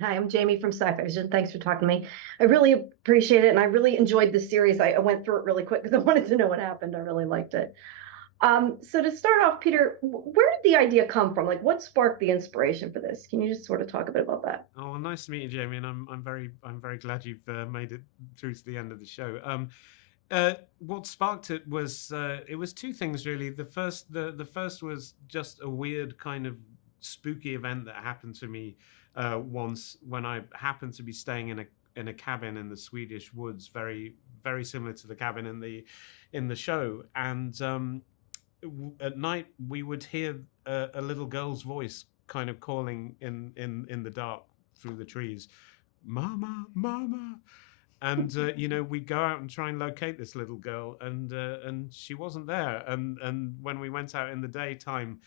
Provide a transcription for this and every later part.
Hi, I'm Jamie from Sci-fivision. Thanks for talking to me. I really appreciate it, and I really enjoyed the series. I went through it really quick because I wanted to know what happened. I really liked it. So to start off, Peter, where did the idea come from? Like, what sparked the inspiration for this? Can you just sort of talk a bit about that? Oh, well, nice to meet you, Jamie, and I'm very glad you've made it through to the end of the show. What sparked it was two things really. The first was just a weird kind of spooky event that happened to me once when I happened to be staying in a cabin in the Swedish woods, very similar to the cabin in the show, and at night we would hear a little girl's voice kind of calling in the dark through the trees, "Mama, Mama." And we'd go out and try and locate this little girl, and she wasn't there. And when we went out in the daytime,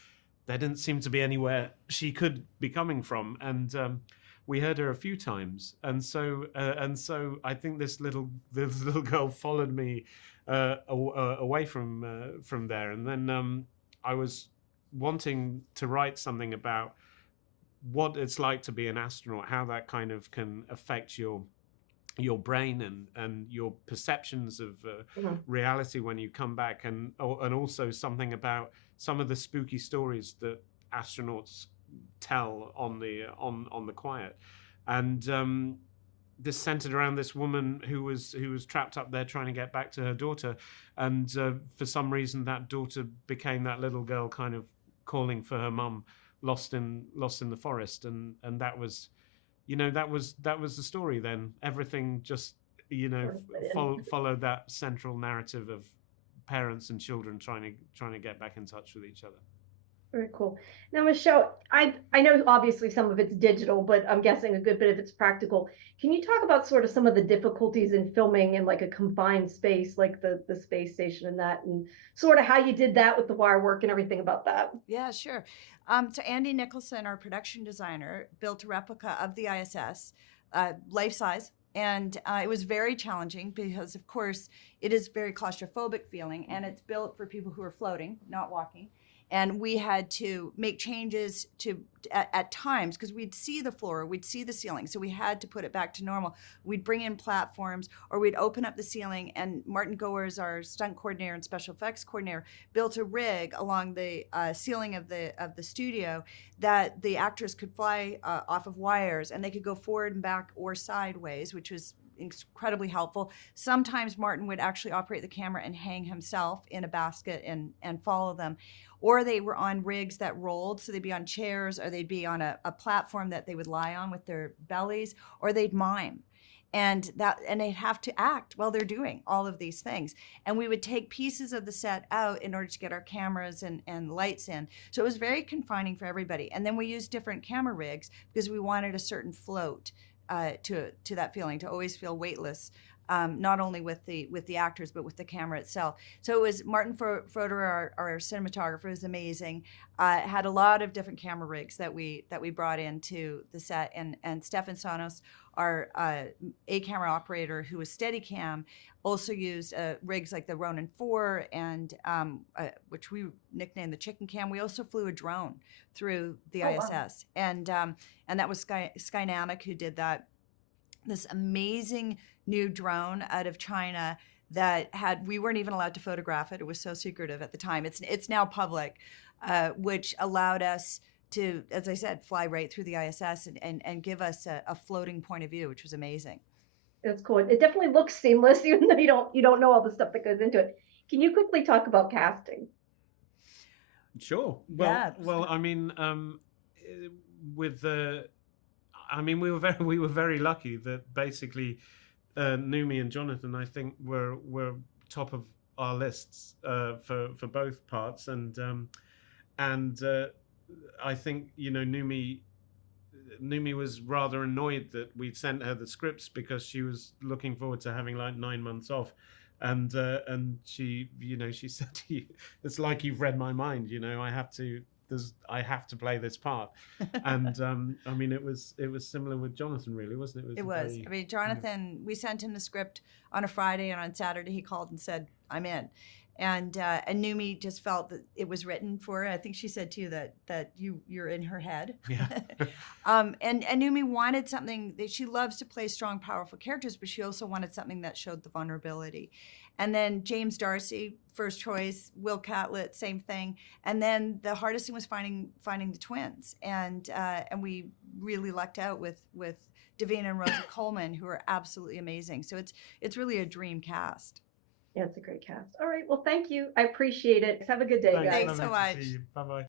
there didn't seem to be anywhere she could be coming from. And we heard her a few times, and so I think this little girl followed me away from there. And then I was wanting to write something about what it's like to be an astronaut, how that kind of can affect your brain and your perceptions of Mhm. reality when you come back, and also something about some of the spooky stories that astronauts tell on the quiet, and this centered around this woman who was trapped up there trying to get back to her daughter, and for some reason that daughter became that little girl kind of calling for her mum, lost in the forest, and that was the story. Then everything just followed that central narrative of parents and children trying to get back in touch with each other. Very cool. Now, Michelle, I know obviously some of it's digital, but I'm guessing a good bit of it's practical. Can you talk about sort of some of the difficulties in filming in like a confined space, like the space station and that, and sort of how you did that with the wire work and everything about that? Yeah, sure. So Andy Nicholson, our production designer, built a replica of the ISS, life size. And it was very challenging because, of course, it is very claustrophobic feeling, and it's built for people who are floating, not walking. And we had to make changes at times because we'd see the floor, we'd see the ceiling, so we had to put it back to normal. We'd bring in platforms, or we'd open up the ceiling. And Martin Goers, our stunt coordinator and special effects coordinator, built a rig along the ceiling of the studio that the actors could fly off of wires, and they could go forward and back or sideways, which was incredibly helpful. Sometimes Martin would actually operate the camera and hang himself in a basket and follow them. Or they were on rigs that rolled, so they'd be on chairs, or they'd be on a platform that they would lie on with their bellies, or they'd mime. And they'd have to act while they're doing all of these things. And we would take pieces of the set out in order to get our cameras and lights in. So it was very confining for everybody. And then we used different camera rigs because we wanted a certain float to that feeling, to always feel weightless, not only with the actors but with the camera itself. So it was Martin Froder, our cinematographer, is amazing. Had a lot of different camera rigs that we brought into the set, and Stefan Sanos, our a camera operator who was Steadicam, also used rigs like the Ronin 4 and which we nicknamed the Chicken Cam. We also flew a drone through the Oh, wow. ISS, and that was Skynamic who did that. This amazing new drone out of China that we weren't even allowed to photograph it. It was so secretive at the time. It's now public, which allowed us to, as I said, fly right through the ISS and give us a floating point of view, which was amazing. That's cool. It definitely looks seamless, even though you don't know all the stuff that goes into it. Can you quickly talk about casting? Sure. Well, Yeah. well. I mean, with the, I mean, we were very lucky that basically Numi and Jonathan, I think, were top of our lists for both parts, and I think Numi was rather annoyed that we'd sent her the scripts because she was looking forward to having like 9 months off, and she said, "It's like you've read my mind. I have to play this part." And I mean, it was similar with Jonathan, really, wasn't it? It It was a was. I very mean, kind of Jonathan, we sent him the script on a Friday, and on Saturday he called and said, "I'm in." And Numi just felt that it was written for her. I think she said too that you're in her head. Yeah. And Numi wanted something that she loves to play strong, powerful characters, but she also wanted something that showed the vulnerability. And then James Darcy, first choice. Will Catlett, same thing. And then the hardest thing was finding the twins. And we really lucked out with Davina and Rosa Coleman, who are absolutely amazing. So it's really a dream cast. Yeah, it's a great cast. All right. Well, thank you. I appreciate it. Have a good day, guys. Thanks so much. Bye bye.